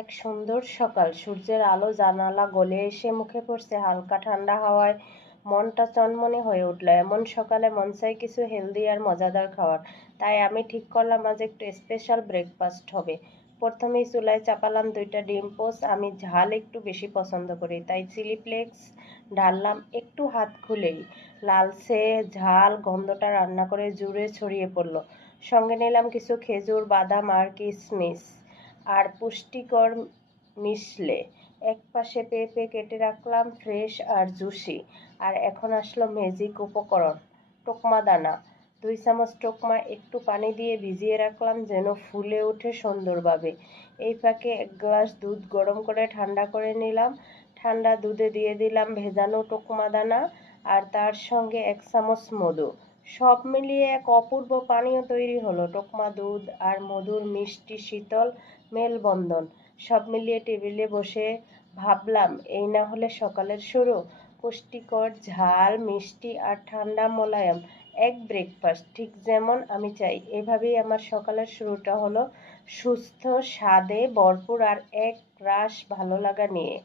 এক সুন্দর সকাল, সূর্যের আলো জানালা গলে এসে মুখে পড়ছে হালকা ঠান্ডা হাওয়ায়। মনটা চনমনে হয়ে উঠল। এমন সকালে মন চাই কিছু হেলদি আর মজাদার খাবার। তাই আমি ঠিক করলাম আজ একটু স্পেশাল ব্রেকফাস্ট হবে। প্রথমেই চুলায় চাপালাম 2টা ডিম পোস্ট। আমি ঝাল একটু বেশি পছন্দ করি, তাই চিলি ফ্লেক্স ঢাললাম একটু হাত খুলেই। লালচে ঝাল গন্ধটা রান্না করে জুড়ে ছড়িয়ে পড়লো। সঙ্গে নিলাম কিছু খেজুর, বাদাম আর কিশমিশ আর পুষ্টিকর মিশলে। একপাশে পেঁপে কেটে রাখলাম, ফ্রেশ আর জুসি। আর এখন আসলো ম্যাজিক উপকরণ, টোকমা দানা। 2 চামচ টোকমা একটু পানি দিয়ে ভিজিয়ে রাখলাম যেন ফুলে ওঠে সুন্দরভাবে। এই ফাঁকে 1 গ্লাস দুধ গরম করে ঠান্ডা করে নিলাম। ঠান্ডা দুধে দিয়ে দিলাম ভেজানো টোকমা দানা আর তার সঙ্গে 1 চামচ মধু। সব মিলিয়ে এক অপূর্ব পানীয় তৈরি হলো। টোকমা দুধ আর মধুর মিষ্টি শীতল মেলবন্ধন। সব মিলিয়ে টেবিলে বসে ভাবলাম, এই না হলে সকালের শুরু? পুষ্টিকর, ঝাল, মিষ্টি আর ঠান্ডা মোলায়েম এক ব্রেকফাস্ট, ঠিক যেমন আমি চাই। এভাবেই আমার সকালের শুরুটা হলো সুস্থ, স্বাদে ভরপুর আর এক রাশ ভালো লাগা নিয়ে।